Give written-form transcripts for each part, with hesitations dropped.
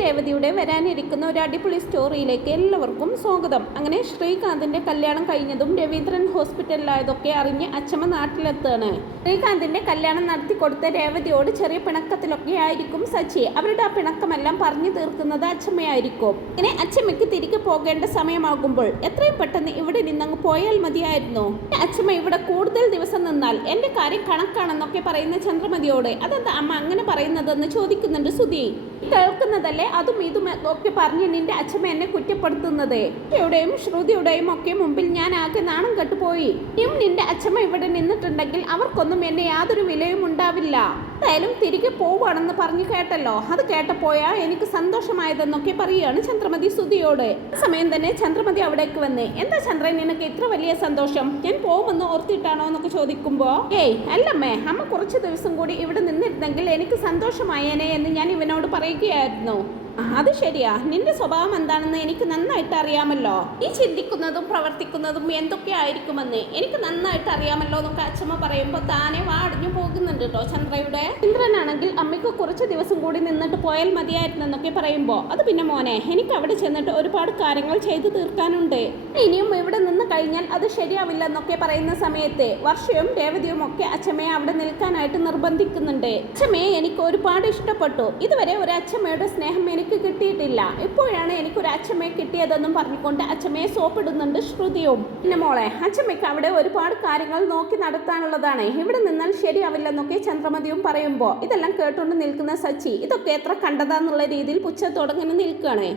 രേവതിയുടെ വരാനിരിക്കുന്ന ഒരു അടിപൊളി സ്റ്റോറിയിലേക്ക് എല്ലാവർക്കും സ്വാഗതം. അങ്ങനെ ശ്രീകാന്തിന്റെ കല്യാണം കഴിഞ്ഞതും രവീന്ദ്രൻ ഹോസ്പിറ്റലിലായതൊക്കെ അറിഞ്ഞ് അച്ഛമ്മ നാട്ടിലെത്താണ്. ശ്രീകാന്തിന്റെ കല്യാണം നടത്തിക്കൊടുത്ത രേവതിയോട് ചെറിയ പിണക്കത്തിലൊക്കെ ആയിരിക്കും സച്ചി. അവരുടെ ആ പിണക്കമെല്ലാം പറഞ്ഞു തീർക്കുന്നത് അച്ഛമ്മയായിരിക്കും. ഇങ്ങനെ അച്ഛമ്മയ്ക്ക് തിരികെ പോകേണ്ട സമയമാകുമ്പോൾ എത്രയും പെട്ടെന്ന് ഇവിടെ നിന്നങ്ങ് പോയാൽ മതിയായിരുന്നു. അച്ഛമ്മ ഇവിടെ കൂടുതൽ ദിവസം നിന്നാൽ എന്റെ കാര്യം കണക്കാണെന്നൊക്കെ പറയുന്ന ചന്ദ്രമതിയോട് അതെന്താ അമ്മ അങ്ങനെ പറയുന്നതെന്ന് ചോദിക്കുന്നുണ്ട് സുധി. കേൾക്കുന്നതല്ലേ അതും ഇതും ഒക്കെ പറഞ്ഞ് നിന്റെ അച്ഛമ്മ എന്നെ കുറ്റപ്പെടുത്തുന്നത്. യുടെയും ശ്രുതിയുടെയും ഒക്കെ മുമ്പിൽ ഞാൻ ആകെ നാണം കെട്ടുപോയി. ഇനിയും നിന്റെ അച്ഛമ്മ ഇവിടെ നിന്നിട്ടുണ്ടെങ്കിൽ അവർക്കൊന്നും എന്നെ യാതൊരു വിലയും ഉണ്ടാവില്ല. എന്തായാലും തിരികെ പോവുകയാണെന്ന് പറഞ്ഞു കേട്ടല്ലോ. അത് കേട്ടപ്പോയാ എനിക്ക് സന്തോഷമായതെന്നൊക്കെ പറയുകയാണ് ചന്ദ്രമതി സുധിയോട്. ആ സമയം തന്നെ ചന്ദ്രമതി അവിടേക്ക് വന്ന് എന്താ ചന്ദ്രൻ നിനക്ക് ഇത്ര വലിയ സന്തോഷം? ഞാൻ പോകുമെന്ന് ഓർത്തിട്ടാണോ എന്നൊക്കെ ചോദിക്കുമ്പോ അല്ലമ്മേ, അമ്മ കുറച്ച് ദിവസം കൂടി ഇവിടെ നിന്നിരുന്നെങ്കിൽ എനിക്ക് സന്തോഷമായേനെ എന്ന് ഞാൻ ഇവനോട് പറയുകയായിരുന്നു. അത് ശരിയാ, നിന്റെ സ്വഭാവം എന്താണെന്ന് എനിക്ക് നന്നായിട്ട് അറിയാമല്ലോ. നീ ചിന്തിക്കുന്നതും പ്രവർത്തിക്കുന്നതും എന്തൊക്കെ ആയിരിക്കുമെന്ന് എനിക്ക് നന്നായിട്ട് അറിയാമല്ലോ എന്നൊക്കെ അച്ഛമ്മ പറയുമ്പോൾ താനെ വാടിഞ്ഞു പോകുന്നുണ്ട് കേട്ടോ ചന്ദ്രയുടെ. ചന്ദ്രനാണെങ്കിൽ അമ്മയ്ക്ക് കുറച്ച് ദിവസം കൂടി നിന്നിട്ട് പോയാൽ മതിയായിരുന്നു എന്നൊക്കെ പറയുമ്പോൾ അത് പിന്നെ മോനെ, എനിക്ക് അവിടെ ചെന്നിട്ട് ഒരുപാട് കാര്യങ്ങൾ ചെയ്തു തീർക്കാനുണ്ട്. ഇനിയും ഇവിടെ നിന്ന് കഴിഞ്ഞാൽ അത് ശരിയാവില്ല എന്നൊക്കെ പറയുന്ന സമയത്ത് വർഷയും രേവതിയും ഒക്കെ അച്ഛമ്മയെ അവിടെ നിൽക്കാനായിട്ട് നിർബന്ധിക്കുന്നുണ്ട്. അച്ഛമ്മയെ എനിക്ക് ഒരുപാട് ഇഷ്ടപ്പെട്ടു. ഇതുവരെ ഒരു അച്ഛമ്മയുടെ സ്നേഹം എനിക്ക് കിട്ടിയിട്ടില്ല. ഇപ്പോഴാണ് എനിക്കൊരു അച്ഛമ്മയെ കിട്ടിയതെന്നും പറഞ്ഞുകൊണ്ട് അച്ഛമ്മയെ സോപ്പിടുന്നുണ്ട് ശ്രുതിയും. പിന്നെ മോളെ, അച്ഛമ്മയ്ക്ക് അവിടെ ഒരുപാട് കാര്യങ്ങൾ നോക്കി നടത്താനുള്ളതാണ്. ഇവിടെ നിന്നാൽ ശരിയാവില്ലെന്നൊക്കെ ചന്ദ്രമതിയും പറയുമ്പോൾ ഇതെല്ലാം കേട്ടുകൊണ്ട് നിൽക്കുന്ന സച്ചി ഇതൊക്കെ എത്ര കണ്ടതാന്നുള്ള രീതിയിൽ പുച്ഛത്തോടങ്ങനെ നിൽക്കുകയാണ്.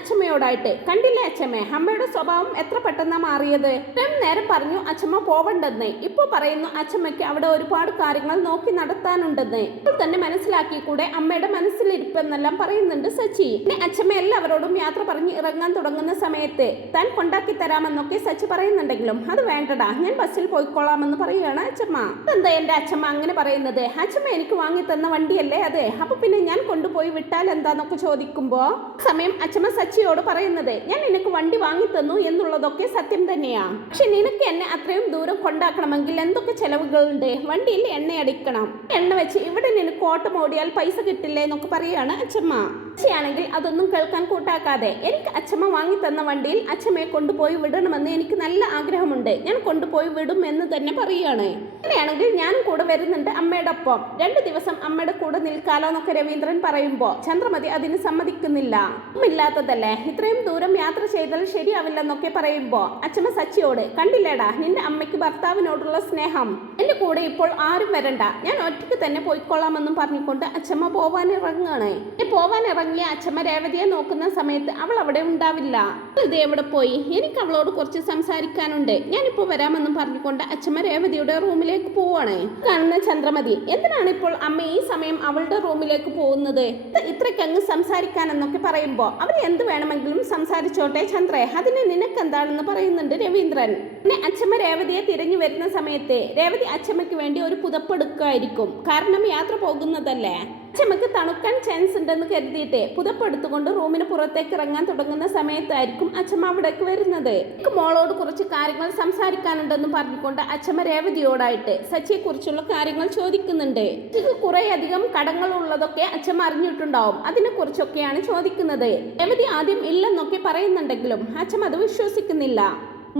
അച്ഛമ്മയോടായിട്ട് കണ്ടില്ലേ അച്ഛമ്മേ, അമ്മയുടെ സ്വഭാവം എത്ര പെട്ടെന്നാ മാറിയത്. നേരം പറഞ്ഞു അച്ഛമ്മ പോവണ്ടെന്ന്. ഇപ്പോൾ പറയുന്നു അച്ഛമ്മയ്ക്ക് അവിടെ ഒരുപാട് കാര്യങ്ങൾ നോക്കി നടത്താനുണ്ടെന്ന്. ഇപ്പോൾ തന്നെ മനസ്സിലാക്കി കൂടെ അമ്മയുടെ മനസ്സിലിരിപ്പെന്നെല്ലാം പറയുന്നുണ്ട് സച്ചി. അച്ഛമ്മ എല്ലാവരോടും യാത്ര പറഞ്ഞ് ഇറങ്ങാൻ തുടങ്ങുന്ന സമയത്ത് താൻ കൊണ്ടാക്കി തരാമെന്നൊക്കെ സച്ചി പറയുന്നുണ്ടെങ്കിലും അത് വേണ്ടടാ, ഞാൻ ബസ്സിൽ പോയിക്കോളാമെന്ന് പറയുകയാണ് അച്ഛമ്മ. എന്താ എന്റെ അച്ഛമ്മ അങ്ങനെ പറയുന്നത്? അച്ഛമ്മ എനിക്ക് വാങ്ങി തന്ന വണ്ടിയല്ലേ അത്, അപ്പൊ പിന്നെ ഞാൻ കൊണ്ടുപോയി വിട്ടാൽ എന്താന്നൊക്കെ ചോദിക്കുമ്പോ സമയം അച്ഛമ്മ സച്ചിയോട് പറയുന്നത് ഞാൻ നിനക്ക് വണ്ടി വാങ്ങി തന്നു എന്നുള്ളതൊക്കെ സത്യം തന്നെയാ. പക്ഷെ നിനക്ക് എന്നെ അത്രയും ദൂരം കൊണ്ടാക്കണമെങ്കിൽ എന്തൊക്കെ ചെലവുകളുണ്ട്. വണ്ടിയിൽ എണ്ണ അടിക്കണം, എണ്ണ വെച്ച് ഇവിടെ നിനക്ക് ഓട്ടം ഓടിയാൽ പൈസ കിട്ടില്ലേ എന്നൊക്കെ പറയുകയാണ് അച്ഛമ്മ. ാണെങ്കിൽ അതൊന്നും കേൾക്കാൻ കൂട്ടാക്കാതെ എനിക്ക് അച്ഛമ്മ വാങ്ങി തന്ന വണ്ടിയിൽ അച്ഛമ്മയെ കൊണ്ടുപോയി വിടണമെന്ന് എനിക്ക് നല്ല ആഗ്രഹമുണ്ട്, ഞാൻ കൊണ്ടുപോയി വിടും എന്ന് തന്നെ പറയുകയാണ്. അങ്ങനെയാണെങ്കിൽ ഞാനും കൂടെ വരുന്നുണ്ട് അമ്മയുടെ ഒപ്പം, 2 ദിവസം അമ്മയുടെ കൂടെ നിൽക്കാലോ എന്നൊക്കെ രവീന്ദ്രൻ പറയുമ്പോൾ ചന്ദ്രമതി അതിന് സമ്മതിക്കുന്നില്ല. ഇല്ലാത്തതല്ലേ, ഇത്രയും ദൂരം യാത്ര ചെയ്താൽ ശരിയാവില്ലെന്നൊക്കെ പറയുമ്പോൾ അച്ഛമ്മ സച്ചിയോട് കണ്ടില്ലേടാ നിന്റെ അമ്മയ്ക്ക് ഭർത്താവിനോടുള്ള സ്നേഹം, എന്റെ കൂടെ ഇപ്പോൾ ആരും വരണ്ട, ഞാൻ ഒറ്റയ്ക്ക് തന്നെ പോയിക്കൊള്ളാമെന്നും പറഞ്ഞുകൊണ്ട് അച്ഛമ്മ പോവാനിറങ്ങുകയാണ്. പോവാനിറങ്ങിയ അച്ഛമ്മ രേവതിയെ നോക്കുന്ന സമയത്ത് അവൾ അവിടെ ഉണ്ടാവില്ല. ഇത് എവിടെ പോയി? എനിക്ക് അവളോട് കുറച്ച് സംസാരിക്കാനുണ്ട്, ഞാനിപ്പോൾ വരാമെന്നും പറഞ്ഞുകൊണ്ട് അച്ഛമ്മ രേവതിയുടെ റൂമിലേക്ക് പോവാണ്. കാണുന്ന ചന്ദ്രമതി എന്തിനാണ് ഇപ്പോൾ അമ്മ ഈ സമയം അവളുടെ റൂമിലേക്ക് പോകുന്നത്? ഇത്രയ്ക്കങ്ങ് സംസാരിക്കാനെന്നൊക്കെ പറയുമ്പോ അവര് എന്ത് വേണമെങ്കിലും സംസാരിച്ചോട്ടെ ചന്ദ്രേ, അതിന് നിനക്കെന്താണെന്ന് പറയുന്നുണ്ട് രവീന്ദ്രൻ. പിന്നെ അച്ഛമ്മ രേവതിയെ തിരഞ്ഞു വരുന്ന സമയത്ത് രേവതി അച്ഛമ്മയ്ക്ക് വേണ്ടി ഒരു പുതപ്പെടുക്കായിരിക്കും. കാരണം യാത്ര പോകുന്നതല്ലേ, അച്ഛമ്മക്ക് തണുക്കാൻ ചാൻസ് ഉണ്ടെന്ന് കരുതിയിട്ട് പുതപ്പെടുത്തുകൊണ്ട് റൂമിന് പുറത്തേക്ക് ഇറങ്ങാൻ തുടങ്ങുന്ന സമയത്തായിരിക്കും അച്ഛമ്മ അവിടേക്ക് വരുന്നത്. മോളോട് കുറച്ച് കാര്യങ്ങൾ സംസാരിക്കാനുണ്ടെന്ന് പറഞ്ഞുകൊണ്ട് അച്ഛമ്മ രേവതിയോടായിട്ട് സച്ചിയെ കുറിച്ചുള്ള കാര്യങ്ങൾ ചോദിക്കുന്നുണ്ട്. കുറെ അധികം കടങ്ങൾ ഉള്ളതൊക്കെ അച്ഛമ്മ അറിഞ്ഞിട്ടുണ്ടാവും, അതിനെ കുറിച്ചൊക്കെയാണ് ചോദിക്കുന്നത്. രേവതി ആദ്യം ഇല്ലെന്നൊക്കെ പറയുന്നുണ്ടെങ്കിലും അച്ഛമ്മ അത് വിശ്വസിക്കുന്നില്ല.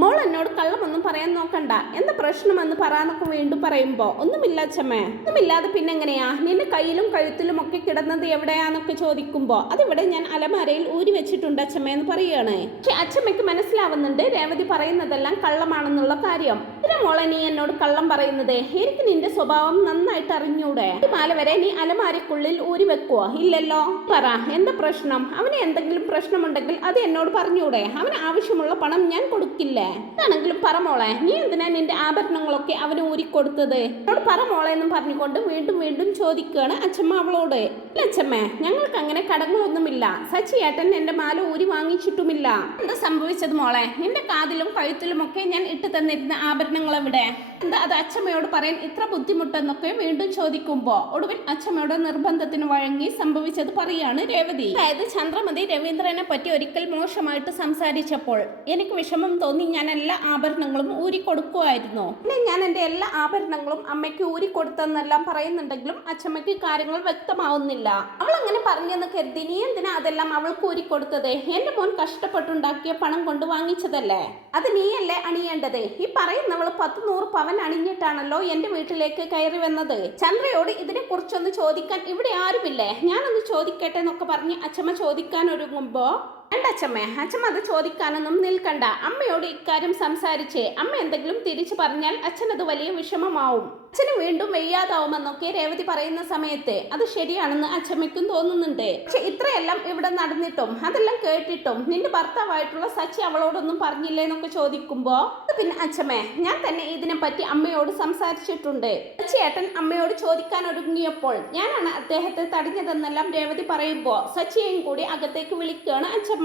മോൾ എന്നോട് കള്ളമൊന്നും പറയാൻ നോക്കണ്ട, എന്താ പ്രശ്നമെന്ന് പറയാനൊക്കെ വീണ്ടും പറയുമ്പോ ഒന്നുമില്ല അച്ഛമ്മേ. ഒന്നുമില്ലാതെ പിന്നെ എങ്ങനെയാ നിന്റെ കയ്യിലും കഴുത്തിലും ഒക്കെ കിടന്നത് എവിടെയാന്നൊക്കെ ചോദിക്കുമ്പോ അതിവിടെ ഞാൻ അലമാരയിൽ ഊരി വെച്ചിട്ടുണ്ട് അച്ഛമ്മ എന്ന് പറയുകയാണ്. പക്ഷെ അച്ഛമ്മയ്ക്ക് മനസ്സിലാവുന്നുണ്ട് രേവതി പറയുന്നതെല്ലാം കള്ളമാണെന്നുള്ള കാര്യം. ഇതിനെ മോളെ നീ എന്നോട് കള്ളം പറയുന്നത്? എനിക്ക് നിന്റെ സ്വഭാവം നന്നായിട്ട് അറിഞ്ഞൂടെ? ഈ മാല വരെ നീ അലമാരക്കുള്ളിൽ ഊരി വെക്കുവോ? ഇല്ലല്ലോ. പറ എന്താ പ്രശ്നം? അവന് എന്തെങ്കിലും പ്രശ്നമുണ്ടെങ്കിൽ അത് എന്നോട് പറഞ്ഞൂടെ? അവന് ആവശ്യമുള്ള പണം ഞാൻ കൊടുക്കില്ല. ആണെങ്കിലും പറമോളെ, നീ എന്തിനാ നിന്റെ ആഭരണങ്ങളൊക്കെ അവന് ഊരിക്കൊടുത്തത്? എന്നോട് പറമോളെ എന്നും പറഞ്ഞുകൊണ്ട് വീണ്ടും വീണ്ടും ചോദിക്കുകയാണ് അച്ഛമ്മ അവളോട്. ഇല്ല അച്ഛമ്മേ, ഞങ്ങൾക്ക് അങ്ങനെ കടങ്ങളൊന്നുമില്ല. സച്ചി ഏട്ടൻ എന്റെ മാല ഊരി വാങ്ങിച്ചിട്ടുമില്ല. എന്താ സംഭവിച്ചത് മോളെ? നിന്റെ കാതിലും കഴുത്തിലും ഒക്കെ ഞാൻ ഇട്ട് തന്നിരുന്ന ആഭരണങ്ങൾ എവിടെ? എന്താ അത് അച്ഛമ്മയോട് പറയാൻ ഇത്ര ബുദ്ധിമുട്ടെന്നൊക്കെ വീണ്ടും ചോദിക്കുമ്പോൾ ഒടുവിൽ അച്ഛമ്മയുടെ നിർബന്ധത്തിന് വഴങ്ങി സംഭവിച്ചത് പറയാണ് രേവതി. അതായത് ചന്ദ്രമതി രവീന്ദ്രനെ പറ്റി ഒരിക്കൽ മോശമായിട്ട് സംസാരിച്ചപ്പോൾ എനിക്ക് വിഷമം തോന്നി ഞാൻ എല്ലാ ആഭരണങ്ങളും ഊരിക്കൊടുക്കുമായിരുന്നു. പിന്നെ ഞാൻ എൻ്റെ എല്ലാ ആഭരണങ്ങളും അമ്മയ്ക്ക് ഊരിക്കൊടുത്തെന്നെല്ലാം പറയുന്നുണ്ടെങ്കിലും അച്ഛമ്മയ്ക്ക് കാര്യങ്ങൾ വ്യക്തമാവുന്നില്ല. അവൾ അങ്ങനെ പറഞ്ഞെന്ന് കരുതി നീ എന്തിനാ അതെല്ലാം അവൾക്ക് ഊരിക്കൊടുത്തത്? എന്റെ മോൻ കഷ്ടപ്പെട്ടുണ്ടാക്കിയ പണം കൊണ്ട് വാങ്ങിച്ചതല്ലേ, അത് നീയല്ലേ അണിയേണ്ടത്? ഈ പറയുന്നവൾ 10-100 പവൻ അണിഞ്ഞിട്ടാണല്ലോ എന്റെ വീട്ടിലേക്ക് കയറി വന്നത്. ചന്ദ്രയോട് ഇതിനെ കുറിച്ചൊന്ന് ചോദിക്കാൻ ഇവിടെ ആരുമില്ലേ? ഞാനൊന്ന് ചോദിക്കട്ടെ എന്നൊക്കെ പറഞ്ഞ് അച്ഛമ്മ ചോദിക്കാൻ ഒരുങ്ങുമ്പോ വേണ്ട അച്ഛമ്മേ, അച്ഛമ്മ അത് ചോദിക്കാനൊന്നും നിൽക്കണ്ട. അമ്മയോട് ഇക്കാര്യം സംസാരിച്ച് അമ്മ എന്തെങ്കിലും തിരിച്ചു പറഞ്ഞാൽ അച്ഛനത് വലിയ വിഷമമാവും. അച്ഛന് വീണ്ടും വയ്യാതാവുമെന്നൊക്കെ രേവതി പറയുന്ന സമയത്ത് അത് ശരിയാണെന്ന് അച്ഛമ്മയ്ക്കും തോന്നുന്നുണ്ട്. പക്ഷെ ഇത്രയെല്ലാം ഇവിടെ നടന്നിട്ടും അതെല്ലാം കേട്ടിട്ടും നിന്റെ ഭർത്താവായിട്ടുള്ള സച്ചി അവളോടൊന്നും പറഞ്ഞില്ലേ എന്നൊക്കെ ചോദിക്കുമ്പോ പിന്നെ അച്ഛമ്മേ, ഞാൻ തന്നെ ഇതിനെ പറ്റി അമ്മയോട് സംസാരിച്ചിട്ടുണ്ട്. സച്ചിയേട്ടൻ അമ്മയോട് ചോദിക്കാൻ ഒരുങ്ങിയപ്പോൾ ഞാനാണ് അദ്ദേഹത്തെ തടഞ്ഞതെന്നെല്ലാം രേവതി പറയുമ്പോ സച്ചിയെയും കൂടി അകത്തേക്ക് വിളിക്കുകയാണ് അച്ഛമ്മ.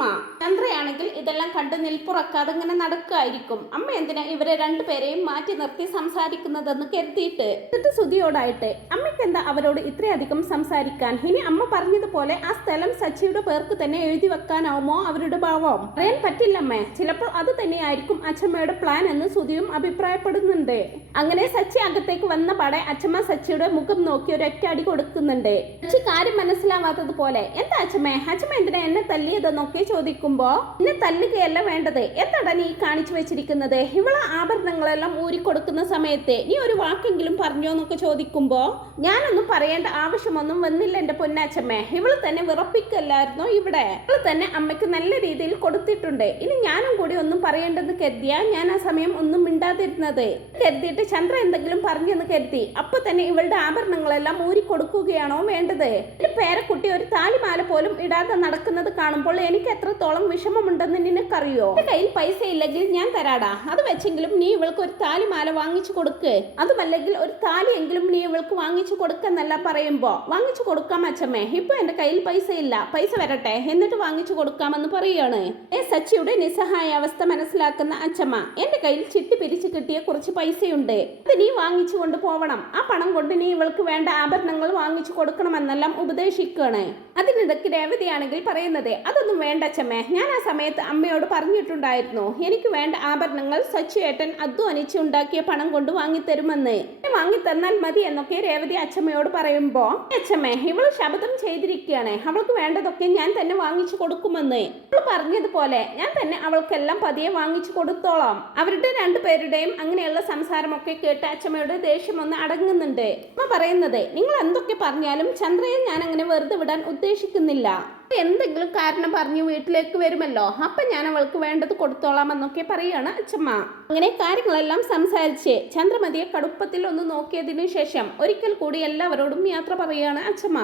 ചന്ദ്രയാണെങ്കിൽ ഇതെല്ലാം കണ്ട് നിൽപ്പുറക്കാതെ ഇങ്ങനെ നടക്കുകയായിരിക്കും. അമ്മ എന്തിനാ ഇവരെ രണ്ടുപേരെയും മാറ്റി നിർത്തി സംസാരിക്കുന്നതെന്ന് കരുതിയിട്ട് എന്നിട്ട് സുധിയോടായിട്ട് അമ്മയ്ക്ക് എന്താ അവരോട് ഇത്രയധികം സംസാരിക്കാൻ? ഇനി അമ്മ പറഞ്ഞതുപോലെ ആ സ്ഥലം സച്ചിയുടെ പേർക്ക് തന്നെ എഴുതി വെക്കാനാവുമോ അവരുടെ ഭാവം? പറയാൻ പറ്റില്ലമ്മേ, ചിലപ്പോൾ അത് തന്നെയായിരിക്കും അച്ഛമ്മയുടെ പ്ലാൻ എന്ന് സുധിയും അഭിപ്രായപ്പെടുന്നുണ്ട്. അങ്ങനെ സച്ചി അകത്തേക്ക് വന്ന പാടെ അച്ഛമ്മ സച്ചിയുടെ മുഖം നോക്കി ഒരൊറ്റ അടി കൊടുക്കുന്നുണ്ട്. സച്ചി കാര്യം മനസ്സിലാവാത്തതുപോലെ എന്താ അച്ഛമ്മേ, അച്ഛമ്മ എന്തിനാ എന്നെ തല്ലിയതെന്നൊക്കെ ചോദിക്കുമ്പോ എന്നെ തല്ലുകയല്ല വേണ്ടത്, എന്താണ് നീ കാണിച്ചു വെച്ചിരിക്കുന്നത്? ഇവളെ ആഭരണങ്ങളെല്ലാം ഊരിക്കൊടുക്കുന്ന സമയത്ത് നീ ഒരു വാക്കെങ്കിലും പറഞ്ഞോ എന്നൊക്കെ ചോദിക്കുമ്പോ ഞാനൊന്നും പറയേണ്ട ആവശ്യമൊന്നും വന്നില്ല എന്റെ പൊന്നാച്ചമ്മേ. ഇവള് തന്നെ വിറപ്പിക്കല്ലായിരുന്നോ ഇവിടെ? ഇവള് തന്നെ അമ്മയ്ക്ക് നല്ല രീതിയിൽ കൊടുത്തിട്ടുണ്ട്. ഇനി ഞാനും കൂടി ഒന്നും പറയേണ്ടെന്ന് കരുതിയാ ഞാൻ ആ സമയം ഒന്നും മിണ്ടാതിരുന്നത്. കരുതിയിട്ട് ചന്ദ്ര എന്തെങ്കിലും പറഞ്ഞെന്ന് കരുതി അപ്പൊ തന്നെ ഇവളുടെ ആഭരണങ്ങളെല്ലാം ഊരിക്കൊടുക്കുകയാണോ വേണ്ടത്? എന്റെ പേരക്കുട്ടി ഒരു താലിമാല പോലും ഇടാതെ നടക്കുന്നത് കാണുമ്പോൾ എനിക്ക് എത്രത്തോളം വിഷമമുണ്ടെന്ന് നിനക്കറിയോ? എന്റെ കയ്യിൽ പൈസ ഇല്ലെങ്കിൽ ഞാൻ തരാടാ, അത് വെച്ചെങ്കിലും നീ ഇവൾക്ക് ഒരു താലിമാല വാങ്ങിച്ചു കൊടുക്ക്, അതുമല്ലെങ്കിൽ ഒരു താലിയെങ്കിലും നീ ഇവൾക്ക് വാങ്ങിച്ചു കൊടുക്കെന്നെല്ലാം പറയുമ്പോ വാങ്ങിച്ചു കൊടുക്കാം അച്ഛമ്മേ, ഇപ്പൊ എന്റെ കയ്യിൽ പൈസ ഇല്ല, പൈസ വരട്ടെ എന്നിട്ട് വാങ്ങിച്ചു കൊടുക്കാമെന്ന് പറയാണ്. സച്ചിയുടെ നിസ്സഹായ അവസ്ഥ മനസ്സിലാക്കുന്ന അച്ഛമ്മ എന്റെ കയ്യിൽ ചിട്ടി പിരിച്ചു കിട്ടിയ കുറച്ച് പൈസയുണ്ട്, അത് നീ വാങ്ങിച്ചു കൊണ്ട് പോവണം, ആ പണം കൊണ്ട് നീ ഇവൾക്ക് വേണ്ട ആഭരണങ്ങൾ വാങ്ങിച്ചു കൊടുക്കണമെന്നെല്ലാം ഉപദേശിക്കുകയാണ്. അതിനിടയ്ക്ക് രേവതിയാണെങ്കിൽ പറയുന്നത് അതൊന്നും വേണ്ട അച്ഛമ്മേ, ഞാൻ ആ സമയത്ത് അമ്മയോട് പറഞ്ഞിട്ടുണ്ടായിരുന്നു എനിക്ക് വേണ്ട ആഭരണങ്ങൾ സച്ചിയേട്ടൻ അധ്വാനിച്ച് ഉണ്ടാക്കിയ പണം കൊണ്ട് വാങ്ങിത്തരുമെന്ന്, വാങ്ങി തന്നാൽ മതി എന്നൊക്കെ രേവതി അച്ഛമ്മയോട് പറയുമ്പോ അച്ഛമ്മേ ഇവള് ശബ്ദം ചെയ്തിരിക്കുകയാണ്, അവൾക്ക് വേണ്ടതൊക്കെ ഞാൻ തന്നെ വാങ്ങിച്ചു കൊടുക്കുമെന്ന്. അവൾ പറഞ്ഞതുപോലെ ഞാൻ തന്നെ അവൾക്കെല്ലാം പതിയെ വാങ്ങിച്ചു കൊടുത്തോളാം. അവരുടെ രണ്ടുപേരുടെയും അങ്ങനെയുള്ള സംസാരമൊക്കെ കേട്ട് അച്ഛമ്മയുടെ ദേഷ്യം ഒന്ന് അടങ്ങുന്നുണ്ട്. അമ്മ പറയുന്നത് നിങ്ങൾ എന്തൊക്കെ പറഞ്ഞാലും ചന്ദ്രയെ ഞാൻ അങ്ങനെ വെറുതെ വിടാൻ ഉദ്ദേശിക്കുന്നില്ല, എന്തെങ്കിലും കാരണം പറഞ്ഞു വീട്ടിലേക്ക് വരുമല്ലോ, അപ്പൊ ഞാൻ അവൾക്ക് വേണ്ടത് കൊടുത്തോളാം എന്നൊക്കെ പറയാണ് അച്ഛമ്മ. അങ്ങനെ കാര്യങ്ങളെല്ലാം സംസാരിച്ച് ചന്ദ്രമതിയെ കടുപ്പത്തിൽ ഒന്ന് നോക്കിയതിനു ശേഷം ഒരിക്കൽ കൂടി എല്ലാവരോടും യാത്ര പറയാണ് അച്ഛമ്മ.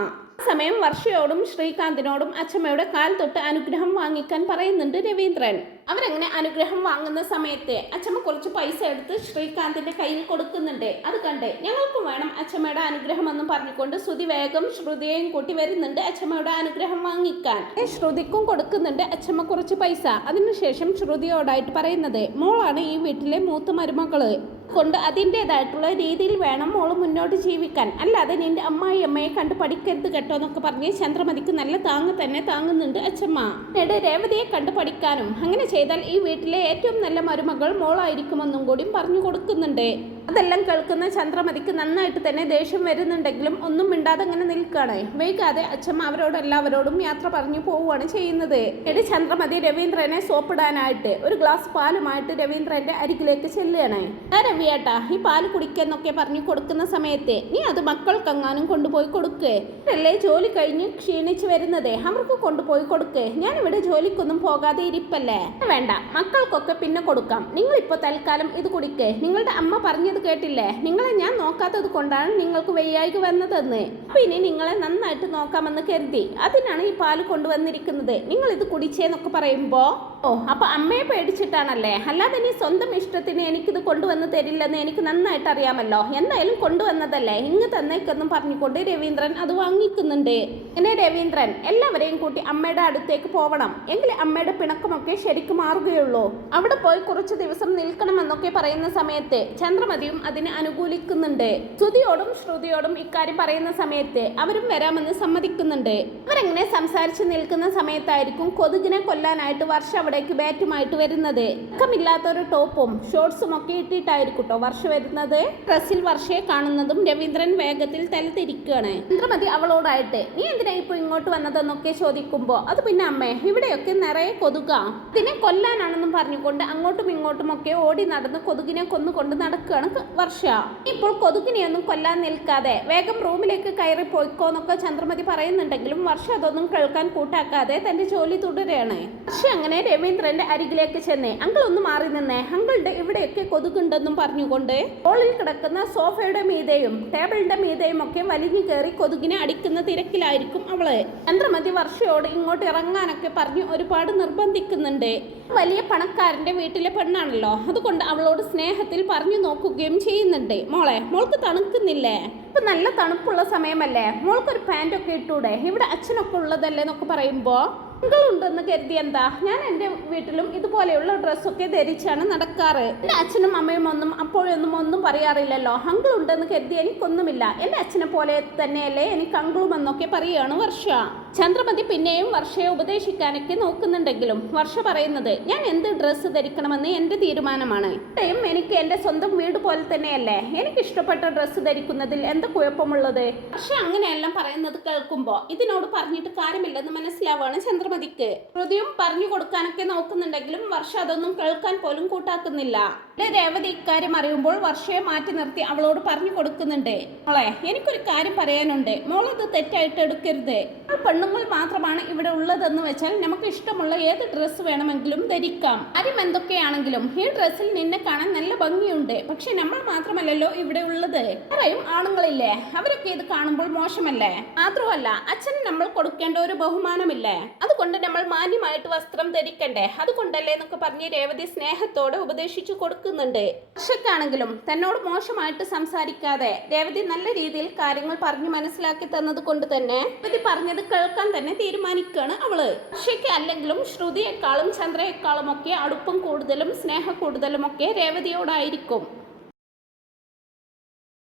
സമയം വർഷയോടും ശ്രീകാന്തിനോടും അച്ഛമ്മയുടെ കാൽ തൊട്ട് അനുഗ്രഹം വാങ്ങിക്കാൻ പറയുന്നുണ്ട് രവീന്ദ്രൻ. അവരങ്ങനെ അനുഗ്രഹം വാങ്ങുന്ന സമയത്ത് അച്ഛമ്മ കുറച്ച് പൈസ എടുത്ത് ശ്രീകാന്തിന്റെ കയ്യിൽ കൊടുക്കുന്നുണ്ട്. അത് കണ്ട് ഞങ്ങൾക്കും വേണം അച്ഛമ്മയുടെ അനുഗ്രഹം എന്നും പറഞ്ഞുകൊണ്ട് ശ്രുതി വേഗം ശ്രുതിയെയും കൂട്ടി വരുന്നുണ്ട് അച്ഛമ്മയുടെ അനുഗ്രഹം വാങ്ങിക്കാൻ. ശ്രുതിക്കും കൊടുക്കുന്നുണ്ട് അച്ഛമ്മ കുറച്ച് പൈസ. അതിനുശേഷം ശ്രുതിയോടായിട്ട് പറയുന്നത് മോളാണ് ഈ വീട്ടിലെ മൂത്ത മരുമകള് കൊണ്ട് അതിൻ്റെതായിട്ടുള്ള രീതിയിൽ വേണം മോള് മുന്നോട്ട് ജീവിക്കാൻ, അല്ലാതെ നിന്റെ അമ്മയെ കണ്ട് പഠിക്കരുത് കേട്ടോ എന്നൊക്കെ പറഞ്ഞ് ചന്ദ്രമതിക്ക് നല്ല താങ്ങ് തന്നെ താങ്ങുന്നുണ്ട് അച്ഛമ്മ. എന്നിട്ട് രേവതിയെ കണ്ട് പഠിക്കാനും അങ്ങനെ ചെയ്താൽ ഈ വീട്ടിലെ ഏറ്റവും നല്ല മരുമകൾ മോളായിരിക്കുമെന്നും കൂടി പറഞ്ഞു കൊടുക്കുന്നുണ്ട്. അതെല്ലാം കേൾക്കുന്ന ചന്ദ്രമതിക്ക് നന്നായിട്ട് തന്നെ ദേഷ്യം വരുന്നുണ്ടെങ്കിലും ഒന്നും മിണ്ടാതെ അങ്ങനെ നിൽക്കുകയാണ്. വൈകാതെ അച്ഛമ്മ അവരോടെല്ലാവരോടും യാത്ര പറഞ്ഞു പോവുകയാണ് ചെയ്യുന്നത്. എന്നിട്ട് ചന്ദ്രമതി രവീന്ദ്രനെ സോപ്പിടാനായിട്ട് ഒരു ഗ്ലാസ് പാലുമായിട്ട് രവീന്ദ്രന്റെ അരികിലേക്ക് ചെല്ലുകയാണ്. രവിയേട്ടാ ഈ പാല് കുടിക്കെന്നൊക്കെ പറഞ്ഞു കൊടുക്കുന്ന സമയത്ത് നീ അത് മക്കൾക്കെങ്ങാനും കൊണ്ടുപോയി കൊടുക്ക്, അല്ലേ ജോലി കഴിഞ്ഞ് ക്ഷീണിച്ച് വരുന്നത് അവർക്ക് കൊണ്ടുപോയി കൊടുക്ക്, ഞാനിവിടെ ജോലിക്കൊന്നും പോകാതെ ഇരിപ്പല്ലേ. വേണ്ട മക്കൾക്കൊക്കെ പിന്നെ കൊടുക്കാം, നിങ്ങളിപ്പോ തൽക്കാലം ഇത് കുടിക്ക്, നിങ്ങളുടെ അമ്മ പറഞ്ഞത് കേട്ടില്ലേ, നിങ്ങളെ ഞാൻ നോക്കാത്തത് കൊണ്ടാണ് നിങ്ങൾക്ക് വയ്യായ്ക വന്നതെന്ന്, അപ്പൊ ഇനി നിങ്ങളെ നന്നായിട്ട് നോക്കാമെന്ന് കരുതി അതിനാണ് ഈ പാല് കൊണ്ടുവന്നിരിക്കുന്നത്, നിങ്ങൾ ഇത് കുടിച്ചേന്നൊക്കെ പറയുമ്പോ ഓ അപ്പൊ അമ്മയെ പേടിച്ചിട്ടാണല്ലേ, അല്ലാതെ നീ സ്വന്തം ഇഷ്ടത്തിന് എനിക്കിത് കൊണ്ടുവന്ന് തരില്ലെന്ന് എനിക്ക് നന്നായിട്ട് അറിയാമല്ലോ, എന്തായാലും കൊണ്ടുവന്നതല്ലേ ഇങ്ങ് തന്നേക്കെന്നും പറഞ്ഞുകൊണ്ട് രവീന്ദ്രൻ അത് വാങ്ങിക്കുന്നുണ്ട്. അങ്ങനെ രവീന്ദ്രൻ എല്ലാവരെയും കൂട്ടി അമ്മയുടെ അടുത്തേക്ക് പോവണം, എങ്കിൽ അമ്മയുടെ പിണക്കമൊക്കെ ശരിക്കും മാറുകയുള്ളൂ, അവിടെ പോയി കുറച്ച് ദിവസം നിൽക്കണമെന്നൊക്കെ പറയുന്ന സമയത്ത് ചന്ദ്രമതി ചന്ദ്രമതിയും അതിന് അനുകൂലിക്കുന്നുണ്ട്. ശ്രുതിയോടും ശ്രുതിയോടും ഇക്കാര്യം പറയുന്ന സമയത്ത് അവരും വരാമെന്ന് സമ്മതിക്കുന്നുണ്ട്. അവരെങ്ങനെ സംസാരിച്ച് നിൽക്കുന്ന സമയത്തായിരിക്കും കൊതുകിനെ കൊല്ലാനായിട്ട് വർഷ അവിടേക്ക് ബാറ്റുമായിട്ട് വരുന്നത്. ഇല്ലാത്തൊരു ടോപ്പും ഷോർട്സും ഒക്കെ ഇട്ടിട്ടായിരിക്കും കേട്ടോ വർഷ വരുന്നത്. ഡ്രസ്സിൽ വർഷയെ കാണുന്നതും രവീന്ദ്രൻ വേഗത്തിൽ തലതിരിക്കുകയാണ്. ചന്ദ്രമതി അവളോടായിട്ട് നീ എന്തിനാ ഇപ്പൊ ഇങ്ങോട്ട് വന്നതെന്നൊക്കെ ചോദിക്കുമ്പോ അത് പിന്നെ അമ്മേ ഇവിടെയൊക്കെ നിറയെ കൊതുക, ഇതിനെ കൊല്ലാനാണെന്നും പറഞ്ഞുകൊണ്ട് അങ്ങോട്ടും ഇങ്ങോട്ടും ഒക്കെ ഓടി നടന്ന് കൊതുകിനെ കൊന്നുകൊണ്ട് നടക്കുകയാണ് വർഷ. ഇപ്പോൾ കൊതുകിനെയൊന്നും കൊല്ലാൻ നിൽക്കാതെ വേഗം റൂമിലേക്ക് കയറി പോയിക്കോന്നൊക്കെ ചന്ദ്രമതി പറയുന്നുണ്ടെങ്കിലും വർഷ അതൊന്നും കേൾക്കാൻ കൂട്ടാക്കാതെ തന്റെ ജോലി തുടരുകയാണ്. വർഷ അങ്ങനെ രവീന്ദ്രന്റെ അരികിലേക്ക് ചെന്ന് അങ്കിൾ ഒന്ന് മാറി നിന്നേ, അങ്കിളുടെ ഇവിടെയൊക്കെ കൊതുകുണ്ടെന്നും പറഞ്ഞുകൊണ്ട് ഹോളിൽ കിടക്കുന്ന സോഫയുടെ മീതെയും ടേബിളിന്റെ മീതെയും ഒക്കെ വലിഞ്ഞു കയറി കൊതുകിനെ അടിക്കുന്ന തിരക്കിലായിരിക്കും അവള്. ചന്ദ്രമതി വർഷയോട് ഇങ്ങോട്ട് ഇറങ്ങാനൊക്കെ പറഞ്ഞ് ഒരുപാട് നിർബന്ധിക്കുന്നുണ്ട്. വലിയ പണക്കാരന്റെ വീട്ടിലെ പെണ്ണാണല്ലോ, അതുകൊണ്ട് അവളോട് സ്നേഹത്തിൽ പറഞ്ഞു നോക്കുകയും ചെയ്യുന്നുണ്ട്. മോൾക്ക് തണുക്കുന്നില്ലേ? ഇപ്പൊ നല്ല തണുപ്പുള്ള സമയമല്ലേ, മോൾക്കൊരു പാൻറ്റൊക്കെ ഇട്ടൂടെ, ഇവിടെ അച്ഛനൊക്കെ ഉള്ളതല്ലേ എന്നൊക്കെ പറയുമ്പോ ഉണ്ടെന്ന് കരുതി എന്താ, ഞാൻ എൻ്റെ വീട്ടിലും ഇതുപോലെയുള്ള ഡ്രസ്സൊക്കെ ധരിച്ചാണ് നടക്കാറ്. എൻ്റെ അച്ഛനും അമ്മയും ഒന്നും പറയാറില്ലല്ലോ. അങ്കിൾ ഉണ്ടെന്ന് കരുതി എനിക്കൊന്നുമില്ല, എൻ്റെ അച്ഛനെ പോലെ തന്നെയല്ലേ എനിക്ക് അങ്കിളും എന്നൊക്കെ പറയുകയാണ് വർഷ. ചന്ദ്രമതി പിന്നെയും വർഷയെ ഉപദേശിക്കാനൊക്കെ നോക്കുന്നുണ്ടെങ്കിലും വർഷ പറയുന്നത് ഞാൻ എന്ത് ഡ്രസ്സ് ധരിക്കണമെന്ന് എൻ്റെ തീരുമാനമാണ്. ഇവിടെയും എനിക്ക് എൻ്റെ സ്വന്തം വീട് പോലെ തന്നെയല്ലേ, എനിക്ക് ഇഷ്ടപ്പെട്ട ഡ്രസ്സ് ധരിക്കുന്നതിൽ എന്താ കുഴപ്പമുള്ളത്? വർഷ അങ്ങനെയെല്ലാം പറയുന്നത് കേൾക്കുമ്പോൾ ഇതിനോട് പറഞ്ഞിട്ട് കാര്യമില്ലെന്ന് മനസ്സിലാവാണ് ചന്ദ്രമതിക്ക്. ഹൃദയം പറഞ്ഞു കൊടുക്കാനൊക്കെ നോക്കുന്നുണ്ടെങ്കിലും വർഷ അതൊന്നും കേൾക്കാൻ പോലും കൂട്ടാക്കുന്നില്ല. രേവതി ഇക്കാര്യം അറിയുമ്പോൾ വർഷയെ മാറ്റി നിർത്തി അവളോട് പറഞ്ഞു കൊടുക്കുന്നുണ്ട്. എനിക്കൊരു കാര്യം പറയാനുണ്ട്, മോളത് തെറ്റായിട്ട് എടുക്കരുത്. പെണ്ണുങ്ങൾ മാത്രമാണ് ഇവിടെ ഉള്ളതെന്ന് വെച്ചാൽ നമുക്ക് ഇഷ്ടമുള്ള ഏത് ഡ്രസ്സ് വേണമെങ്കിലും ധരിക്കാം. കാര്യം എന്തൊക്കെയാണെങ്കിലും ഈ ഡ്രസ്സിൽ നിന്നെ കാണാൻ നല്ല ഭംഗിയുണ്ട്. പക്ഷെ നമ്മൾ മാത്രമല്ലല്ലോ ഇവിടെ ഉള്ളത്, വേറെയും ആണുങ്ങളില്ലേ, അവരൊക്കെ ഇത് കാണുമ്പോൾ മോശമല്ലേ? മാത്രമല്ല അച്ഛന് നമ്മൾ കൊടുക്കേണ്ട ഒരു ബഹുമാനമില്ലേ, അതുകൊണ്ട് നമ്മൾ മാന്യമായിട്ട് വസ്ത്രം ധരിക്കണ്ടേ, അതുകൊണ്ടല്ലേ എന്നൊക്കെ പറഞ്ഞ് രേവതി സ്നേഹത്തോടെ ഉപദേശിച്ചു കൊടുക്കുന്നുണ്ട്. വർഷക്കാണെങ്കിലും തന്നോട് മോശമായിട്ട് സംസാരിക്കാതെ രേവതി നല്ല രീതിയിൽ കാര്യങ്ങൾ പറഞ്ഞു മനസ്സിലാക്കി തന്നത് കൊണ്ട് തന്നെ രേവതി പറഞ്ഞത് കേൾക്കാൻ തന്നെ തീരുമാനിക്കുകയാണ് അവള്. വർഷയ്ക്ക് അല്ലെങ്കിലും ശ്രുതിയെക്കാളും ചന്ദ്രയെക്കാളും ഒക്കെ അടുപ്പം കൂടുതലും സ്നേഹ കൂടുതലും ഒക്കെ രേവതിയോടായിരിക്കും.